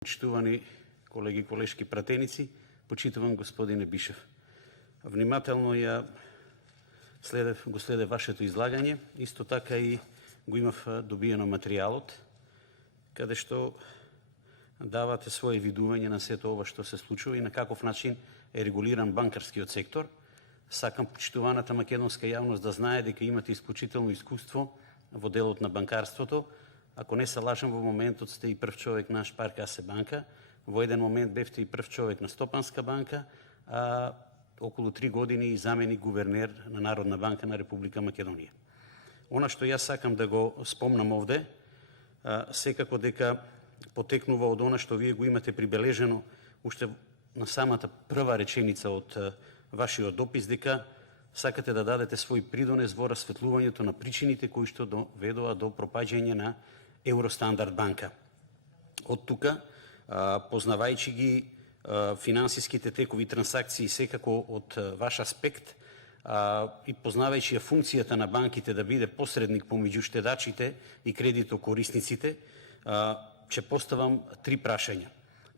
Почитувани колеги, колешки пратеници, почитувам господине Бишев. Внимателно го следе вашето излагање, исто така и го имав добиено материјалот, каде што давате своje видување на сето ова што се случува и на каков начин е регулиран банкарскиот сектор. Сакам почитуваната македонска јавност да знае дека имате исклучително искуство во делот на банкарството. Ако не се лажам, во моментот сте и прв човек на Шпарк АС банка, во еден момент бевте и прв човек на Стопанска банка, а околу 3 години и заменик гувернер на Народна банка на Република Македонија. Она што јас сакам да го спомнам овде, секако дека потекнува од она што вие го имате прибележено уште на самата прва реченица од вашиот допис, дека сакате да дадете свој придонес во расветлувањето на причините кои што доведоа до пропаѓање на Евростандард банка. Од тука, познавајќи ги финансиските текови трансакции секако од ваш аспект и познавајќи ја функцијата на банките да биде посредник помеѓу штедачите и кредитокорисниците, ќе поставам 3 прашања.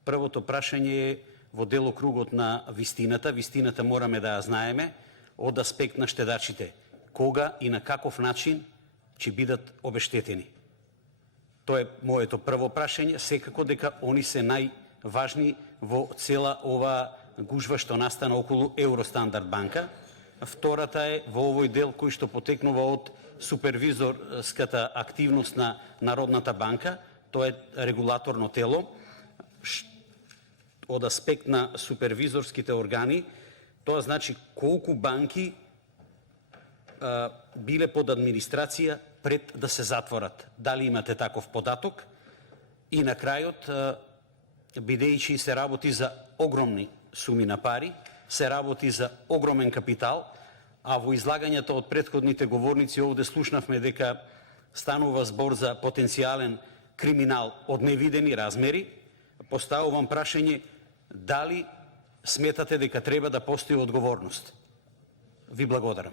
Првото прашање е во делокругот на вистината. Вистината мораме да ја знаеме од аспект на штедачите. Кога и на каков начин ќе бидат обештетени? Тоа е моето прво прашање, секако дека они се најважни во цела ова гужва што настана околу Евростандард банка. Втората е во овој дел кој што потекнува од супервизорската активност на Народната банка, тоа е регулаторно тело. Од аспект на супервизорските органи, тоа значи колку банки биле под администрација пред да се затворат. Дали имате таков податок? И на крајот, бидејќи се работи за огромни суми на пари, се работи за огромен капитал, а во излагањата од претходните говорници овде слушнавме дека станува збор за потенцијален криминал од невидени размери, поставувам прашање дали сметате дека треба да постои одговорност. Ви благодарам.